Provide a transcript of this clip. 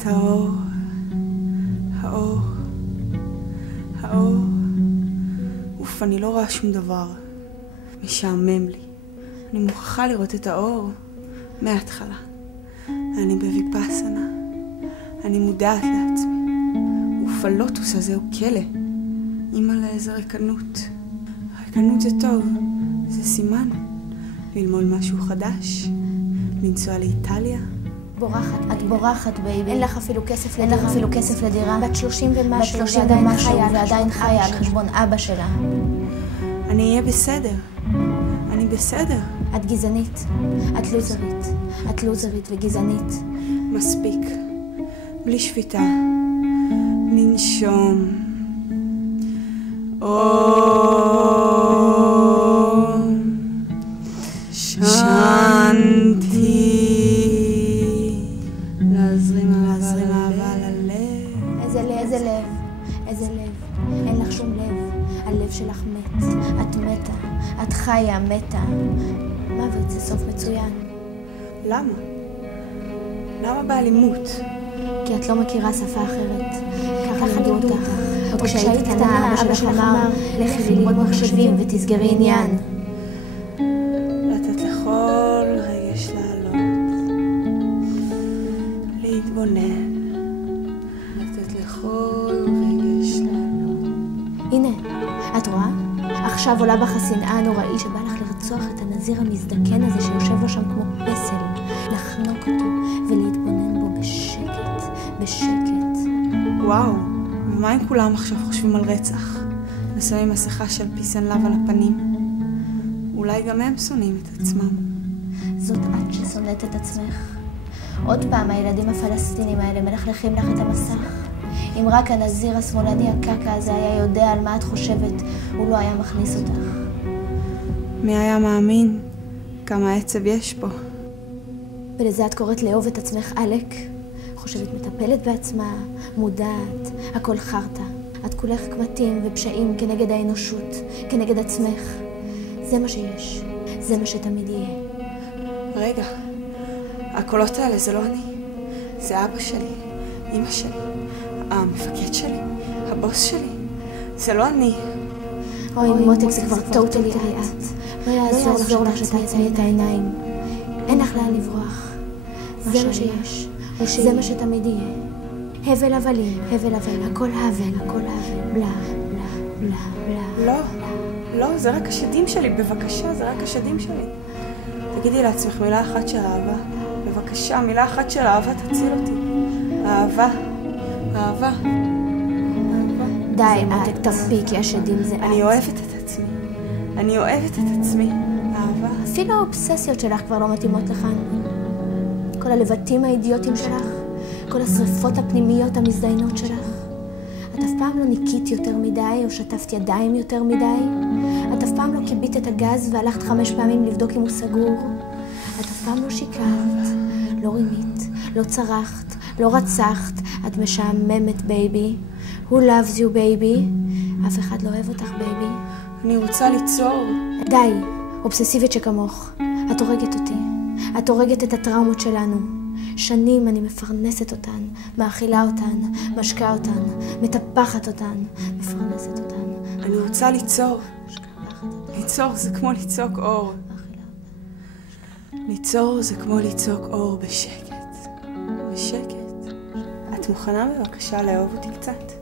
את האור, האור, האור. אוף, אני לא רואה שום דבר. משעמם לי. אני מוכרחה לראות את האור מההתחלה. אני בויפאסנה. אני מודעת לעצמי. אוף, הלוטוס הזה הוא כלא. אמא לאיזה ריקנות. ריקנות זה טוב. זה סימן. ללמוד משהו חדש. לנסוע לאיטליה. את בורחת, בייבי. אין לך אפילו כסף לדירה. בת 30 ומשהו, ועדיין חיה על חשבון אבא שלה. אני אהיה בסדר. אני בסדר. את גזענית. את לוזרית וגזענית. מספיק. בלי שפיטה. ננשום. שאנטי. להזרים אהבה ללב. איזה לב. אין לך שום לב. הלב שלך מת. את מתה. את חיה, מתה. מוות זה סוף מצוין. למה? למה באלימות? כי את לא מכירה שפה אחרת. ככה לימדו אותך. עוד כשהיית קטנה, אבא שלך אמר, לכי ללמוד מחשבים ותסגרי עניין. לתת לכל רגש לעלות. להתבונן. לתת לכל רגש לעלות. הנה, את רואה? עכשיו עולה בך השנאה הנוראית שבא לך לרצוח את הנזיר המזדקן הזה שיושב לו שם כמו פסל. לחנוק אותו ולהתבונן בו בשקט. וואו, ומה אם כולם עכשיו חושבים על רצח? ושמים מסכה של פיסן לב על הפנים? אולי גם הם שונאים את עצמם. זאת את ששונאת את עצמך. עוד פעם הילדים הפלסטינים האלה מלכלכים לך את המסך. אם רק הנזיר השמאלני הקקה הזה היה יודע על מה את חושבת, הוא לא היה מכניס אותך. מי היה מאמין כמה עצב יש פה? ולזה את קוראת לאהוב את עצמך, אלק? חושבת מטפלת בעצמה, מודעת, הכל חרטה. את כולך קמטים ופשעים כנגד האנושות, כנגד עצמך. זה מה שיש, זה מה שתמיד יהיה. רגע, הקולות האלה זה לא אני. זה אבא שלי, אמא שלי, המפקד שלי, הבוס שלי. זה לא אני. אוי, מותק, זה כבר טוטלי את. לא יעזור לך שתעצמי את העיניים. אין לך לאן לברוח. זה מה שיש, זה מה שתמיד יהיה. הבל הבלים, הכל הבל, בלה, בלה, בלה, בלה. לא, זה רק השדים שלי, בבקשה, זה רק השדים שלי. תגידי לעצמך מילה אחת של אהבה. בבקשה, מילה אחת של אהבה תציל אותי. אהבה. די, מותק, תרפי, כי השדים זה את. אני אוהבת את עצמי. אהבה. אפילו האובססיות שלך כבר לא מתאימות לכאן. כל הלבטים האידיוטיים שלך, כל השריפות הפנימיות המזדיינות שלך. את אף פעם לא ניקית יותר מדי או שטפת ידיים יותר מדי. את אף פעם לא קיבית את הגז והלכת 5 פעמים לבדוק אם הוא סגור. את אף פעם לא שיקרת, לא רימית, לא צרחת, לא רצחת. את משעממת, בייבי. Who loves you, baby? אף אחד לא אוהב אותך, בייבי. אני רוצה ליצור. די, אובססיבית שכמוך. את הורגת אותי. את הורגת את הטראומות שלנו. שנים אני מפרנסת אותן, מאכילה אותן, משקה אותן, מטפחת אותן, מפרנסת אותן. אני רוצה ליצור. ליצור זה כמו ליצוק אור. ליצור זה כמו ליצוק אור בשקט. בשקט. את מוכנה בבקשה לאהוב אותי קצת?